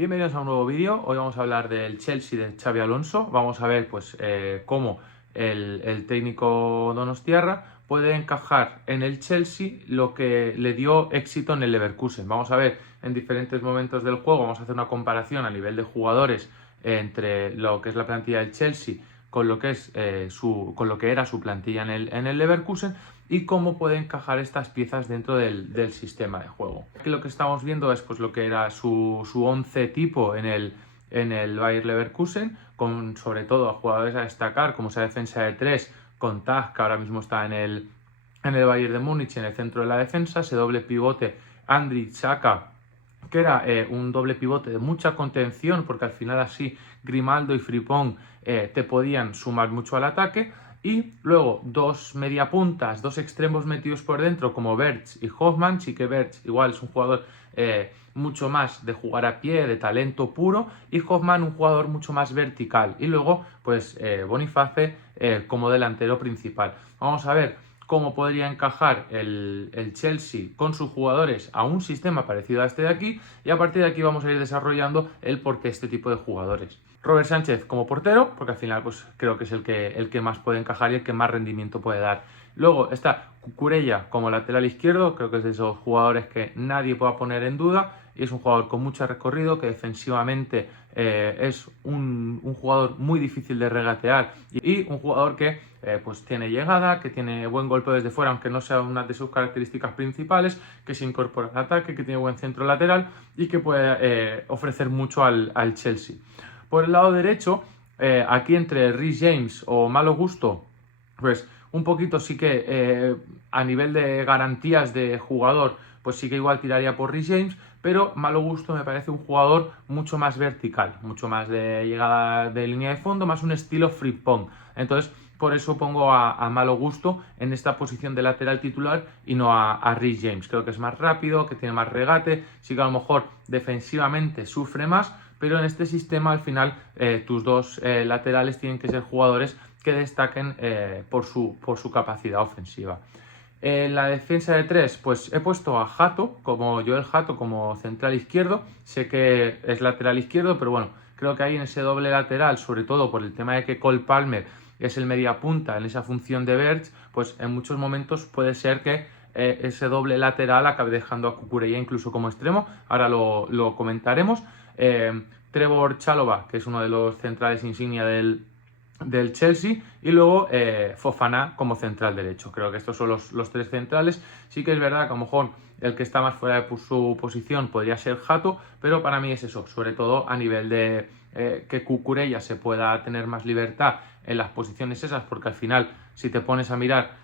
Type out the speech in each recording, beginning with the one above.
Bienvenidos a un nuevo vídeo. Hoy vamos a hablar del Chelsea de Xabi Alonso. Vamos a ver cómo el técnico donostiarra puede encajar en el Chelsea lo que le dio éxito en el Leverkusen. Vamos a ver en diferentes momentos del juego, vamos a hacer una comparación a nivel de jugadores entre lo que es la plantilla del Chelsea con lo que es con lo que era su plantilla en el Leverkusen y cómo puede encajar estas piezas dentro del sistema de juego. Aquí lo que estamos viendo es lo que era su 11 tipo en el Bayer Leverkusen, con sobre todo a jugadores a destacar como esa defensa de 3 con Tag, que ahora mismo está en el Bayern de Múnich, en el centro de la defensa, ese doble pivote Andrić Xhaka, que era un doble pivote de mucha contención, porque al final así Grimaldo y Frimpong te podían sumar mucho al ataque, y luego dos mediapuntas, dos extremos metidos por dentro como Verts y Hofmann. Sí que Verts igual es un jugador mucho más de jugar a pie, de talento puro, y Hofmann un jugador mucho más vertical, y luego Boniface como delantero principal. Vamos a ver cómo podría encajar el Chelsea con sus jugadores a un sistema parecido a este de aquí, y a partir de aquí vamos a ir desarrollando el porqué este tipo de jugadores. Robert Sánchez como portero, porque al final creo que es el que más puede encajar y el que más rendimiento puede dar. Luego está Cucurella como lateral izquierdo, creo que es de esos jugadores que nadie pueda poner en duda, y es un jugador con mucho recorrido, que defensivamente es un jugador muy difícil de regatear y un jugador que tiene llegada, que tiene buen golpe desde fuera, aunque no sea una de sus características principales, que se incorpora al ataque, que tiene buen centro lateral y que puede ofrecer mucho al Chelsea. Por el lado derecho, aquí entre Reece James o Malo Gusto, un poquito sí que a nivel de garantías de jugador, pues sí que igual tiraría por Reece James, pero Malo Gusto me parece un jugador mucho más vertical, mucho más de llegada de línea de fondo, más un estilo Frimpong. Entonces, por eso pongo a Malo Gusto en esta posición de lateral titular y no a Reece James. Creo que es más rápido, que tiene más regate, sí que a lo mejor defensivamente sufre más, pero en este sistema al final tus dos laterales tienen que ser jugadores que destaquen por su capacidad ofensiva. En la defensa de 3, pues he puesto a Joel Hato como central izquierdo. Sé que es lateral izquierdo, pero bueno, creo que ahí en ese doble lateral, sobre todo por el tema de que Cole Palmer es el mediapunta en esa función de Verts, pues en muchos momentos puede ser que ese doble lateral acabe dejando a Cucurella incluso como extremo. Ahora lo comentaremos. Trevoh Chalobah, que es uno de los centrales insignia del Chelsea, y luego Fofana como central derecho. Creo que estos son los tres centrales. Sí que es verdad que a lo mejor el que está más fuera de su posición podría ser Hato, pero para mí es eso, sobre todo a nivel de que Cucurella se pueda tener más libertad en las posiciones esas, porque al final, si te pones a mirar,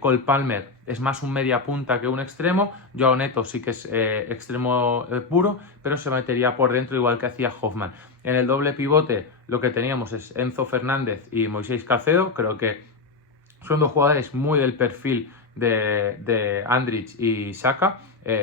Cole Palmer es más un media punta que un extremo. Joao Neto sí que es extremo puro, pero se metería por dentro igual que hacía Hofmann. En el doble pivote lo que teníamos es Enzo Fernández y Moisés Caicedo. Creo que son dos jugadores muy del perfil de Andrić y Xhaka.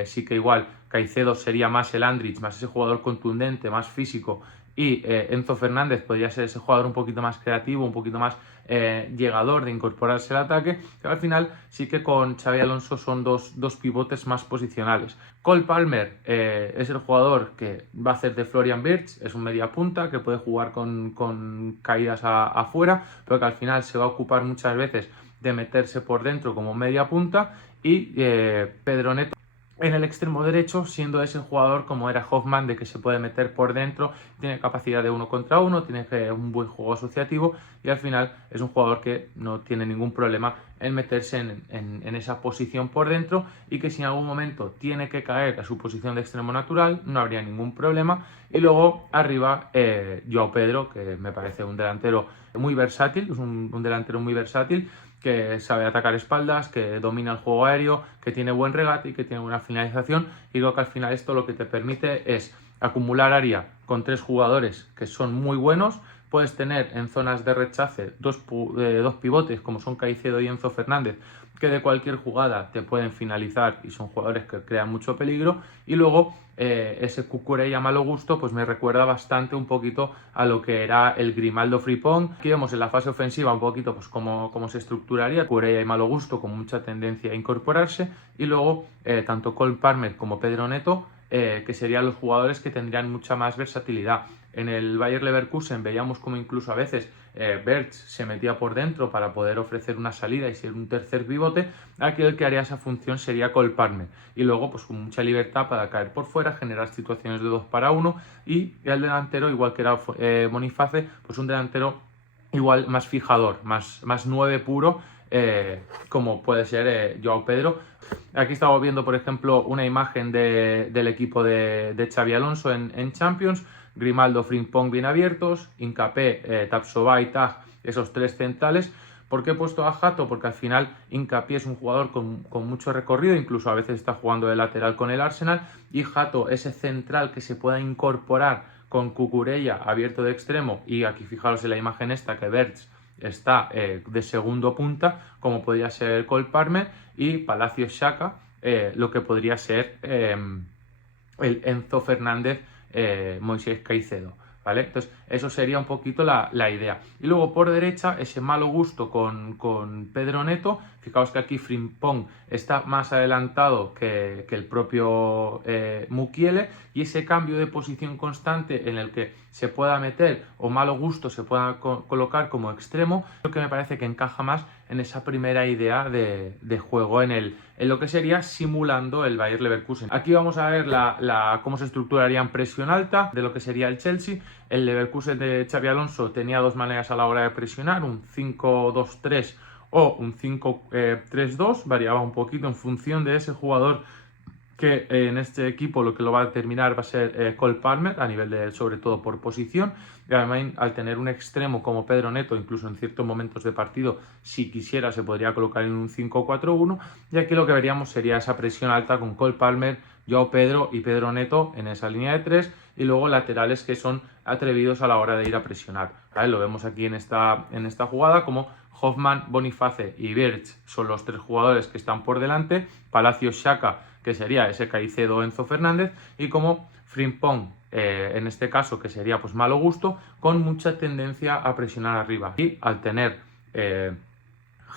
Sí que igual Caicedo sería más el Andrić, más ese jugador contundente, más físico, y Enzo Fernández podría ser ese jugador un poquito más creativo, un poquito más llegador de incorporarse al ataque, pero al final sí que con Xabi Alonso son dos pivotes más posicionales. Cole Palmer es el jugador que va a hacer de Florian Wirtz, es un media punta que puede jugar con caídas afuera, pero que al final se va a ocupar muchas veces de meterse por dentro como media punta, y Pedro Neto en el extremo derecho, siendo ese jugador como era Hofmann, de que se puede meter por dentro, tiene capacidad de 1 contra 1, tiene un buen juego asociativo, y al final es un jugador que no tiene ningún problema en meterse en esa posición por dentro, y que si en algún momento tiene que caer a su posición de extremo natural, no habría ningún problema. Y luego arriba Joao Pedro, que me parece un delantero muy versátil, es un delantero muy versátil, que sabe atacar espaldas, que domina el juego aéreo, que tiene buen regate y que tiene buena finalización. Y creo que al final esto lo que te permite es acumular área con 3 jugadores que son muy buenos. Puedes tener en zonas de rechace dos pivotes como son Caicedo y Enzo Fernández, que de cualquier jugada te pueden finalizar y son jugadores que crean mucho peligro. Y luego ese Cucurella Malo Gusto pues me recuerda bastante un poquito a lo que era el Grimaldo Frimpong. Aquí vemos en la fase ofensiva un poquito pues cómo se estructuraría Cucurella y Malo Gusto, con mucha tendencia a incorporarse, y luego tanto Cole Palmer como Pedro Neto que serían los jugadores que tendrían mucha más versatilidad. En el Bayer Leverkusen veíamos como incluso a veces Wirtz se metía por dentro para poder ofrecer una salida y ser un tercer pivote. Aquí el que haría esa función sería Cole Palmer, y luego pues con mucha libertad para caer por fuera, generar situaciones de 2 para 1, y el delantero, igual que era Boniface, pues un delantero igual más fijador, más 9 puro, como puede ser Joao Pedro. Aquí estamos viendo, por ejemplo, una imagen del equipo de Xabi Alonso en Champions. Grimaldo, Frimpong bien abiertos, Hincapé, Tapsoba y Tag, esos tres centrales. ¿Por qué he puesto a Hato? Porque al final Hincapé es un jugador con mucho recorrido, incluso a veces está jugando de lateral con el Arsenal, y Hato, ese central que se pueda incorporar con Cucurella abierto de extremo, y aquí fijaros en la imagen esta que Wirtz está de segundo punta, como podría ser Cole Palmer, y Palacios Xhaka, lo que podría ser el Enzo Fernández, Moisés Caicedo, ¿vale? Entonces eso sería un poquito la idea. Y luego por derecha ese malo gusto con Pedro Neto. Fijaos que aquí Frimpong está más adelantado que el propio Mukiele, y ese cambio de posición constante en el que se pueda meter o malo gusto se pueda colocar como extremo, lo que me parece que encaja más en esa primera idea de juego en lo que sería simulando el Bayer Leverkusen. Aquí vamos a ver cómo se estructuraría en presión alta de lo que sería el Chelsea. El Leverkusen de Xabi Alonso tenía dos maneras a la hora de presionar, un 5-2-3 o un 5-3-2, variaba un poquito en función de ese jugador, que en este equipo lo que lo va a determinar va a ser Cole Palmer, a nivel de, sobre todo por posición, y además al tener un extremo como Pedro Neto, incluso en ciertos momentos de partido, si quisiera se podría colocar en un 5-4-1, y aquí lo que veríamos sería esa presión alta con Cole Palmer, Joao Pedro y Pedro Neto en esa línea de tres, y luego laterales que son atrevidos a la hora de ir a presionar, ¿vale? Lo vemos aquí en esta jugada, como Hoffman, Boniface y Wirtz son los tres jugadores que están por delante, Palacios Xhaka, que sería ese Caicedo, Enzo Fernández, y como Frimpong, en este caso, que sería pues malo gusto, con mucha tendencia a presionar arriba. Y al tener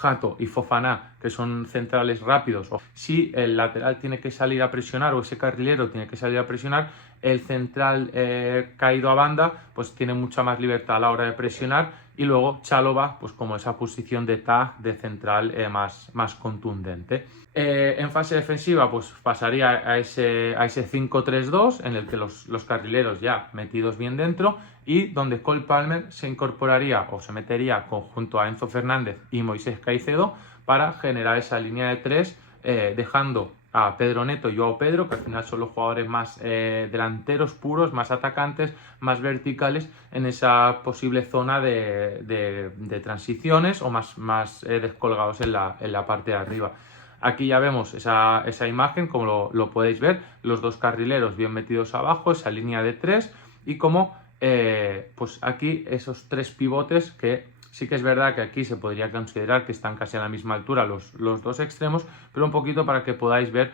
Hato y Fofana, que son centrales rápidos, o si el lateral tiene que salir a presionar o ese carrilero tiene que salir a presionar, el central caído a banda pues tiene mucha más libertad a la hora de presionar, y luego Chalobah pues como esa posición de tag de central más contundente. En fase defensiva pues pasaría a ese 5-3-2 en el que los carrileros ya metidos bien dentro, y donde Cole Palmer se incorporaría o se metería junto a Enzo Fernández y Moisés Caicedo para generar esa línea de tres, dejando a Pedro Neto y Joao Pedro, que al final son los jugadores más delanteros puros, más atacantes, más verticales en esa posible zona de transiciones, o más descolgados en la parte de arriba. Aquí ya vemos esa imagen, como lo podéis ver, los dos carrileros bien metidos abajo, esa línea de tres, y como pues aquí esos tres pivotes, que sí que es verdad que aquí se podría considerar que están casi a la misma altura los dos extremos, pero un poquito para que podáis ver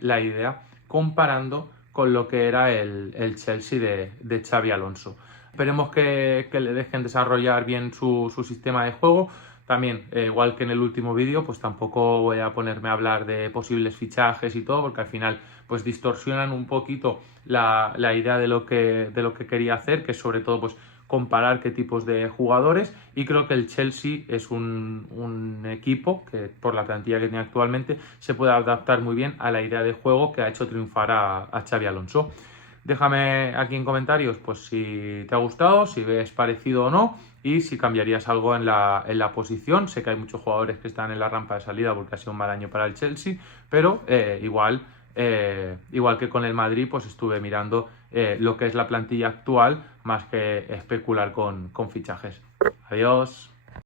la idea comparando con lo que era el Chelsea de Xabi Alonso. Esperemos que le dejen desarrollar bien su sistema de juego. También, igual que en el último vídeo, pues tampoco voy a ponerme a hablar de posibles fichajes y todo, porque al final pues distorsionan un poquito la idea de lo que quería hacer, que es sobre todo pues comparar qué tipos de jugadores, y creo que el Chelsea es un equipo que por la plantilla que tiene actualmente se puede adaptar muy bien a la idea de juego que ha hecho triunfar a Xabi Alonso. Déjame aquí en comentarios pues si te ha gustado, si ves parecido o no, y si cambiarías algo en la posición. Sé que hay muchos jugadores que están en la rampa de salida porque ha sido un mal año para el Chelsea, pero igual que con el Madrid, pues estuve mirando lo que es la plantilla actual más que especular con fichajes. Adiós.